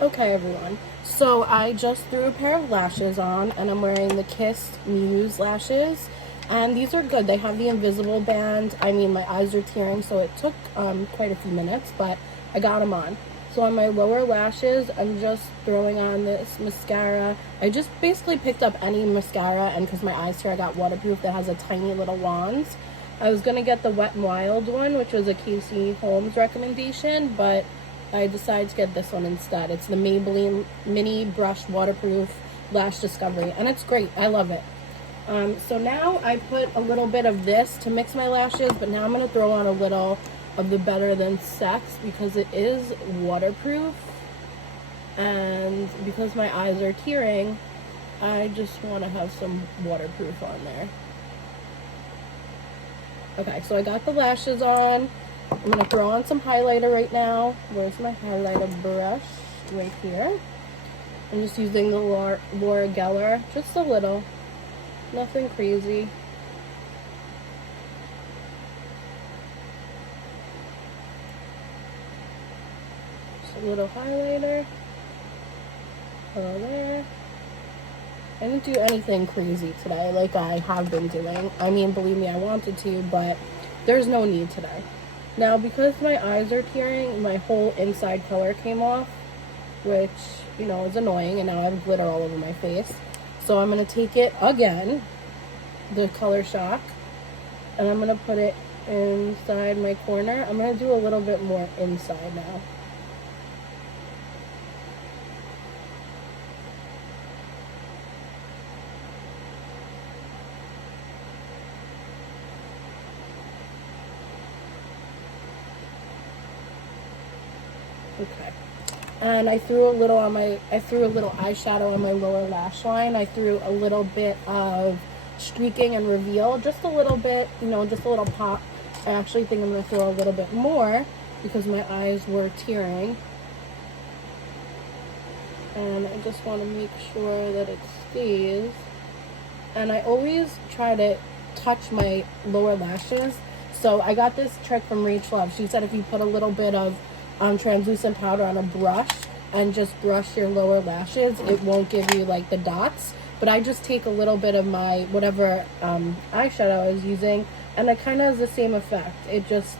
Okay, everyone. So I just threw a pair of lashes on, and I'm wearing the Kiss Muse lashes. And these are good. They have the invisible band. I mean, my eyes are tearing, so it took quite a few minutes, but I got them on. So on my lower lashes, I'm just throwing on this mascara. I just basically picked up any mascara, and because my eyes tear, I got waterproof that has a tiny little wand. I was going to get the Wet n Wild one, which was a Casey Holmes recommendation, but I decided to get this one instead. It's the Maybelline Mini Brush Waterproof Lash Discovery, and it's great. I love it. So now I put a little bit of this to mix my lashes, but now I'm going to throw on a little of the Better Than Sex because it is waterproof, and because my eyes are tearing, I just want to have some waterproof on there. Okay, so I got the lashes on. I'm going to throw on some highlighter right now. Where's my highlighter brush? Right here. I'm just using the Laura Geller. Just a little. Nothing crazy. Just a little highlighter. Hello there. I didn't do anything crazy today like I have been doing. I mean, believe me, I wanted to, but there's no need today. Now, because my eyes are tearing, my whole inside color came off, which, you know, is annoying, and now I have glitter all over my face. So I'm going to take it again, the Color Shock, and I'm going to put it inside my corner. I'm going to do a little bit more inside now. Okay. And I threw a little eyeshadow on my lower lash line. I threw a little bit of streaking and reveal, just a little bit, you know, just a little pop. I actually think I'm going to throw a little bit more because my eyes were tearing. And I just want to make sure that it stays. And I always try to touch my lower lashes. So I got this trick from Rach Love. She said if you put a little bit of translucent powder on a brush and just brush your lower lashes, it won't give you like the dots. But I just take a little bit of my whatever eyeshadow I was using, and it kind of has the same effect. It just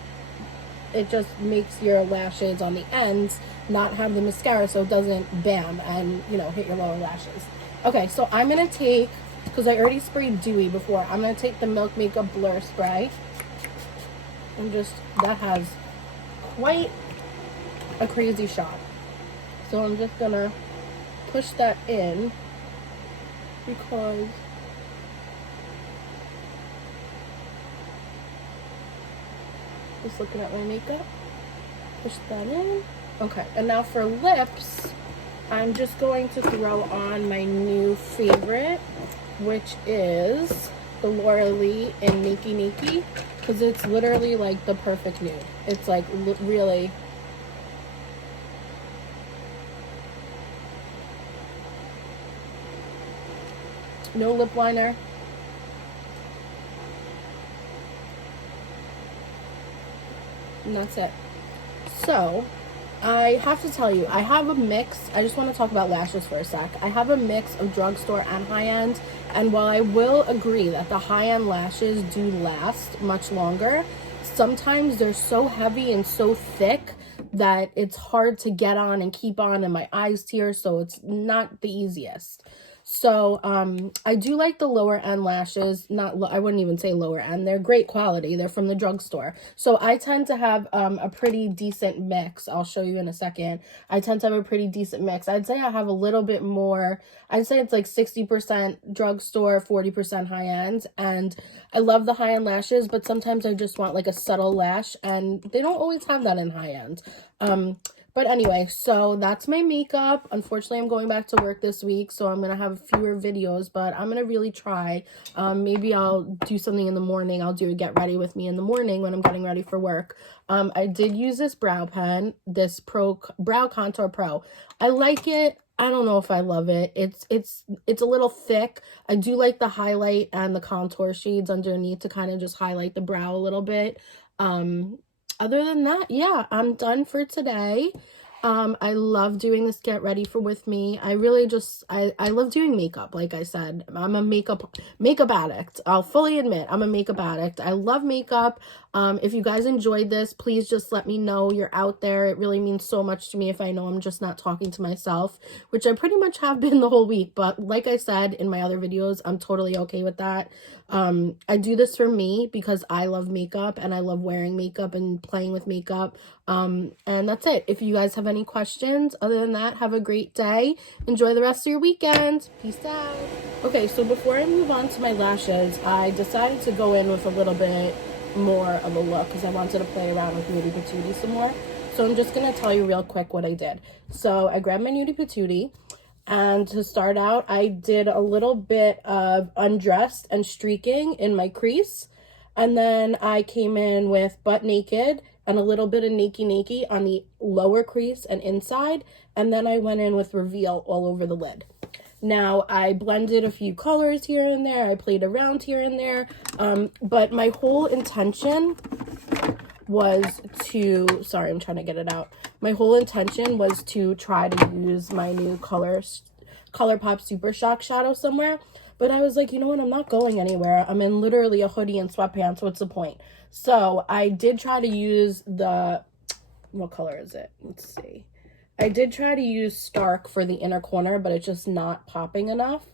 makes your lashes on the ends not have the mascara, so it doesn't bam and, you know, hit your lower lashes. Okay, so I'm gonna take, because I already sprayed dewy before, I'm gonna take the Milk Makeup Blur Spray, and just, that has quite a crazy shot. So I'm just gonna push that in because just looking at my makeup, push that in. Okay, and now for lips, I'm just going to throw on my new favorite, which is the Laura Lee in Nakey Nakey, because it's literally like the perfect nude. It's like really. No lip liner. And that's it. So, I have to tell you, I have a mix. I just want to talk about lashes for a sec. I have a mix of drugstore and high-end. And while I will agree that the high-end lashes do last much longer, sometimes they're so heavy and so thick that it's hard to get on and keep on, and my eyes tear, so it's not the easiest. So I do like the lower end lashes. I wouldn't even say lower end. They're great quality. They're from the drugstore. So I tend to have a pretty decent mix. I'll show you in a second. I tend to have a pretty decent mix. I'd say I have a little bit more. I'd say it's like 60% drugstore, 40% high end. And I love the high end lashes, but sometimes I just want like a subtle lash, and they don't always have that in high end. But anyway, so that's my makeup. Unfortunately, I'm going back to work this week, so I'm going to have fewer videos, but I'm going to really try. Maybe I'll do something in the morning. I'll do a get ready with me in the morning when I'm getting ready for work. I did use this brow pen, this Brow Contour Pro. I like it. I don't know if I love it. It's a little thick. I do like the highlight and the contour shades underneath to kind of just highlight the brow a little bit. Other than that, yeah, I'm done for today. I love doing this get ready for with me. I really just I love doing makeup. Like I said, I'm a makeup addict. I'll fully admit I'm a makeup addict. I love makeup. If you guys enjoyed this, please just let me know you're out there. It really means so much to me if I know I'm just not talking to myself, which I pretty much have been the whole week. But like I said in my other videos, I'm totally okay with that. I do this for me because I love makeup and I love wearing makeup and playing with makeup. And that's it. If you guys have any questions, other than that, have a great day. Enjoy the rest of your weekend. Peace out. Okay, so before I move on to my lashes, I decided to go in with a little bit more of a look because I wanted to play around with Nudie Patootie some more. So I'm just going to tell you real quick what I did. So I grabbed my Nudie Patootie, and to start out, I did a little bit of undressed and streaking in my crease. And then I came in with butt naked and a little bit of nakey on the lower crease and inside. And then I went in with reveal all over the lid. Now, I blended a few colors here and there. I played around here and there. But my whole intention was to, sorry, I'm trying to get it out. My whole intention was to try to use my new ColourPop Super Shock shadow somewhere. But I was like, you know what? I'm not going anywhere. I'm in literally a hoodie and sweatpants. What's the point? So I did try to use the, what color is it? Let's see. I did try to use Stark for the inner corner, but it's just not popping enough.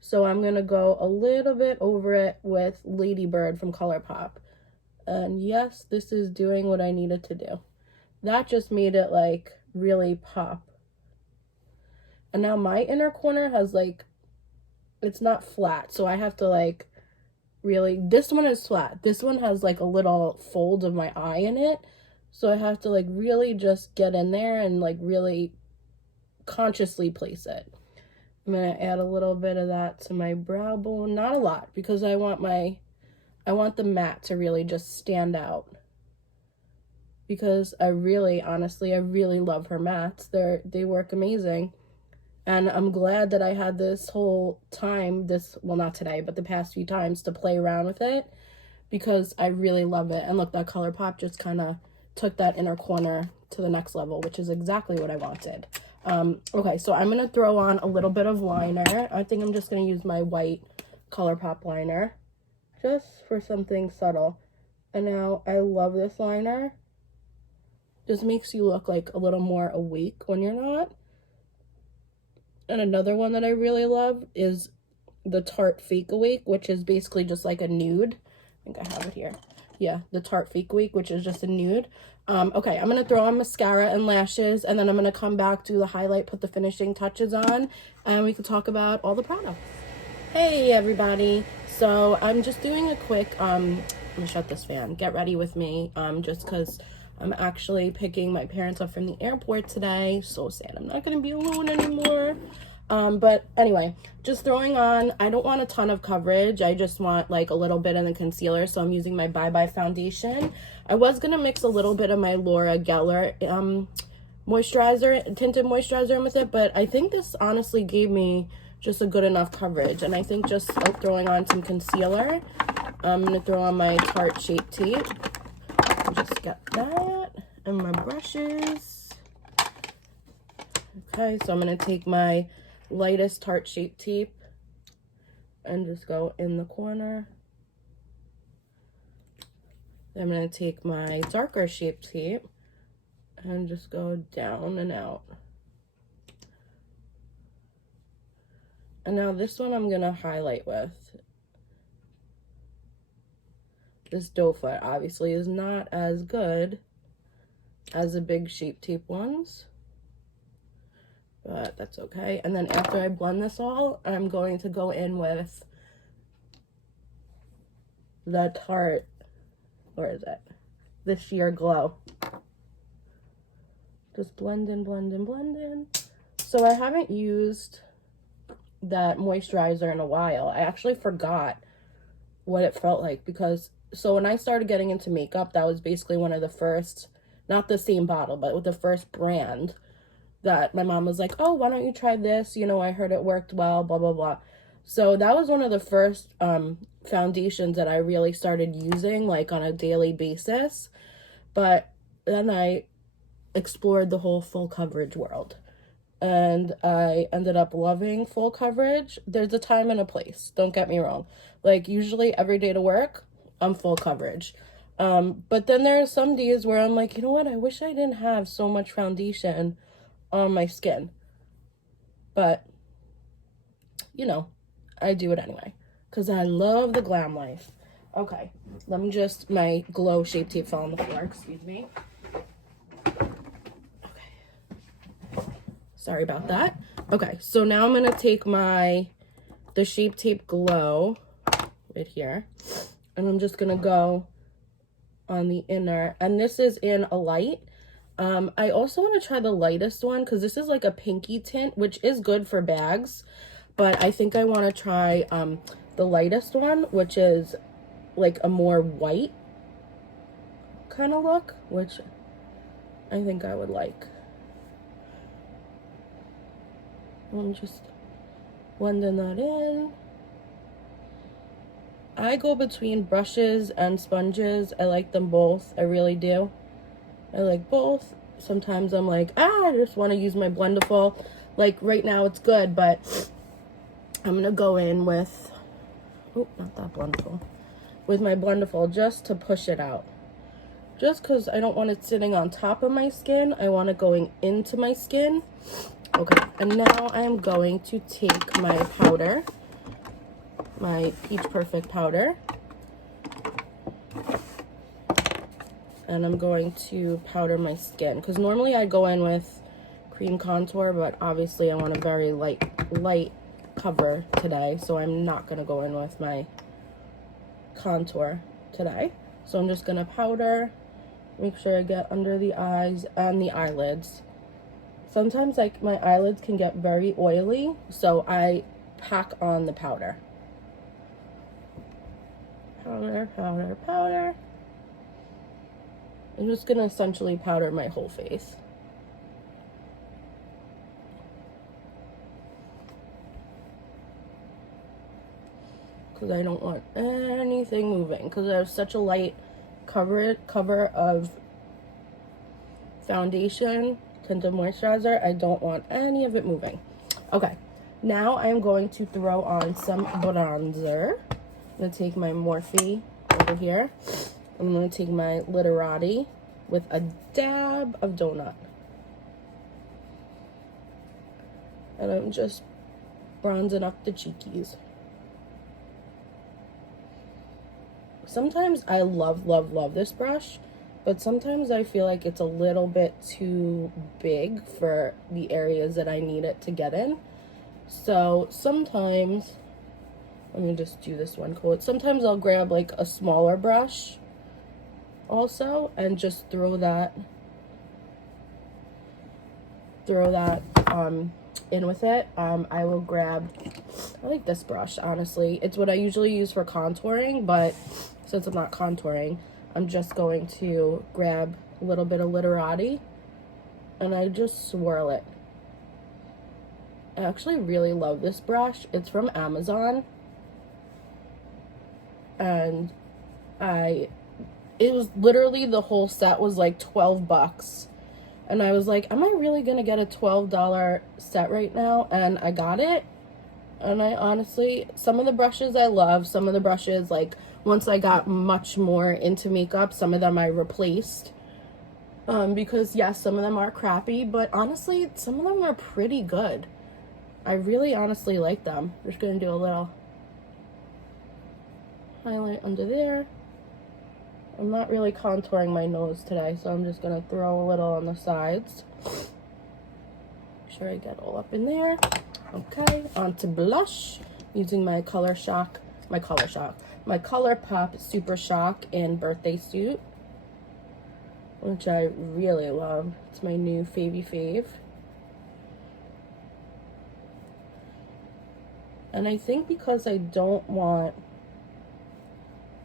So I'm going to go a little bit over it with Ladybird from ColourPop. And yes, this is doing what I needed to do. That just made it like really pop. And now my inner corner has like, it's not flat. So I have to like really, this one is flat. This one has like a little fold of my eye in it. So I have to like really just get in there and like really consciously place it. I'm going to add a little bit of that to my brow bone. Not a lot because I want the matte to really just stand out. Because I really, honestly, I really love her mattes. They work amazing. And I'm glad that I had this whole time, well, not today, but the past few times to play around with it. Because I really love it. And look, that ColourPop just kind of took that inner corner to the next level, which is exactly what I wanted. Okay, so I'm going to throw on a little bit of liner. I think I'm just going to use my white ColourPop liner. Just for something subtle. And now I love this liner. Just makes you look like a little more awake when you're not. And another one that I really love is the Tarte Fake Awake, which is basically just like a nude. I think I have it here. Yeah, the Tarte Fake Awake, which is just a nude. Okay, I'm going to throw on mascara and lashes, and then I'm going to come back, do the highlight, put the finishing touches on, and we can talk about all the products. Hey, everybody. So I'm just doing a quick, let me shut this fan, get ready with me, just because I'm actually picking my parents up from the airport today. So sad. I'm not going to be alone anymore. But anyway, just throwing on, I don't want a ton of coverage. I just want like a little bit in the concealer. So I'm using my Bye Bye foundation. I was going to mix a little bit of my Laura Geller moisturizer, tinted moisturizer in with it. But I think this honestly gave me just a good enough coverage. And I think just throwing on some concealer, I'm going to throw on my Tarte Shape Tape. Just get that and my brushes. Okay, so I'm going to take my lightest Tarte Shape Tape and just go in the corner. Then I'm going to take my darker Shape Tape and just go down and out. And now this one I'm going to highlight with. This doe foot obviously is not as good as the big Shape Tape ones, but that's okay. And then after I blend this all, I'm going to go in with the Tarte, where is it? The Sheer Glow. Just blend in, blend in, blend in. So I haven't used that moisturizer in a while. I actually forgot what it felt like because, so when I started getting into makeup, that was basically one of the first, not the same bottle, but with the first brand that my mom was like, oh, why don't you try this? You know, I heard it worked well, blah, blah, blah. So that was one of the first foundations that I really started using like on a daily basis. But then I explored the whole full coverage world. And I ended up loving full coverage. There's a time and a place, don't get me wrong. Like, usually every day to work, I'm full coverage. But then there are some days where I'm like, you know what, I wish I didn't have so much foundation on my skin. But, you know, I do it anyway. Because I love the glam life. Okay, let me just, my glow Shape Tape fell on the floor, excuse me. Sorry about that. Okay, so now I'm going to take the Shape Tape Glow right here. And I'm just going to go on the inner. And this is in a light. I also want to try the lightest one because this is like a pinky tint, which is good for bags. But I think I want to try the lightest one, which is like a more white kind of look, which I think I would like. I'm just blending that in. I go between brushes and sponges. I like them both. I really do. I like both. Sometimes I'm like, I just want to use my Blendiful. Like right now it's good, but I'm going to go in with, oh, not that Blendiful. With my Blendiful just to push it out. Just because I don't want it sitting on top of my skin. I want it going into my skin. Okay, and now I'm going to take my powder, my Peach Perfect powder, and I'm going to powder my skin, because normally I go in with cream contour, but obviously I want a very light cover today, so I'm not going to go in with my contour today. So I'm just going to powder, make sure I get under the eyes and the eyelids. Sometimes like my eyelids can get very oily, so I pack on the powder. Powder, powder, powder. I'm just gonna essentially powder my whole face. Because I don't want anything moving, because I have such a light cover of foundation, tinted moisturizer. I don't want any of it moving. Okay, now I'm going to throw on some bronzer. I'm going to take my Morphe over here. I'm going to take my Literati with a dab of Donut. And I'm just bronzing up the cheekies. Sometimes I love this brush, but sometimes I feel like it's a little bit too big for the areas that I need it to get in. So sometimes, let me just do this one coat. Sometimes I'll grab like a smaller brush also and just throw that in with it. I will grab, I like this brush, honestly. It's what I usually use for contouring, but since I'm not contouring, I'm just going to grab a little bit of Literati and I just swirl it. I actually really love this brush. It's from Amazon. And it was literally, the whole set was like 12 bucks. And I was like, am I really gonna get a $12 set right now? And I got it. And I honestly, some of the brushes I love, some of the brushes, like, once I got much more into makeup, some of them I replaced. Because, yes, some of them are crappy, but honestly, some of them are pretty good. I really honestly like them. I'm just going to do a little highlight under there. I'm not really contouring my nose today, so I'm just going to throw a little on the sides. Make sure I get all up in there. Okay, on to blush, using my ColourPop Super Shock in Birthday Suit, which I really love. It's my new fave. And I think because I don't want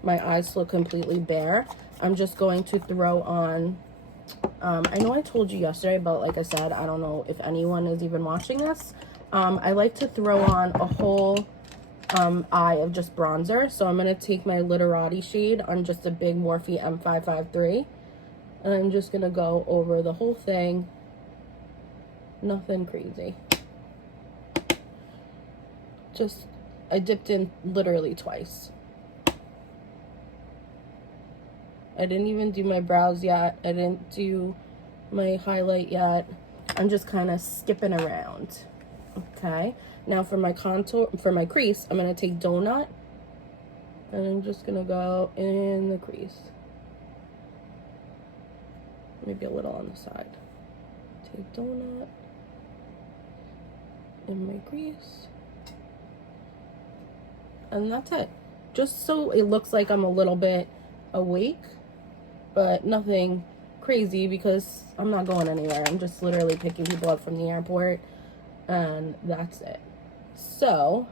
my eyes to look completely bare, I'm just going to throw on, I know I told you yesterday, but like I said, I don't know if anyone is even watching this. I like to throw on a whole eye of just bronzer. So I'm going to take my Literati shade on just a big Morphe M553. And I'm just gonna go over the whole thing. Nothing crazy. Just, I dipped in literally twice. I didn't even do my brows yet. I didn't do my highlight yet. I'm just kind of skipping around. Okay. Now for my contour, for my crease, I'm going to take Donut. And I'm just going to go in the crease. Maybe a little on the side. Take Donut. In my crease. And that's it. Just so it looks like I'm a little bit awake. But nothing crazy because I'm not going anywhere. I'm just literally picking people up from the airport. And that's it. So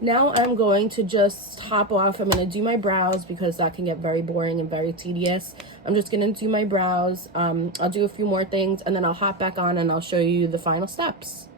now I'm going to just hop off. I'm going to do my brows because that can get very boring and very tedious. I'm just going to do my brows. I'll do a few more things and then I'll hop back on and I'll show you the final steps.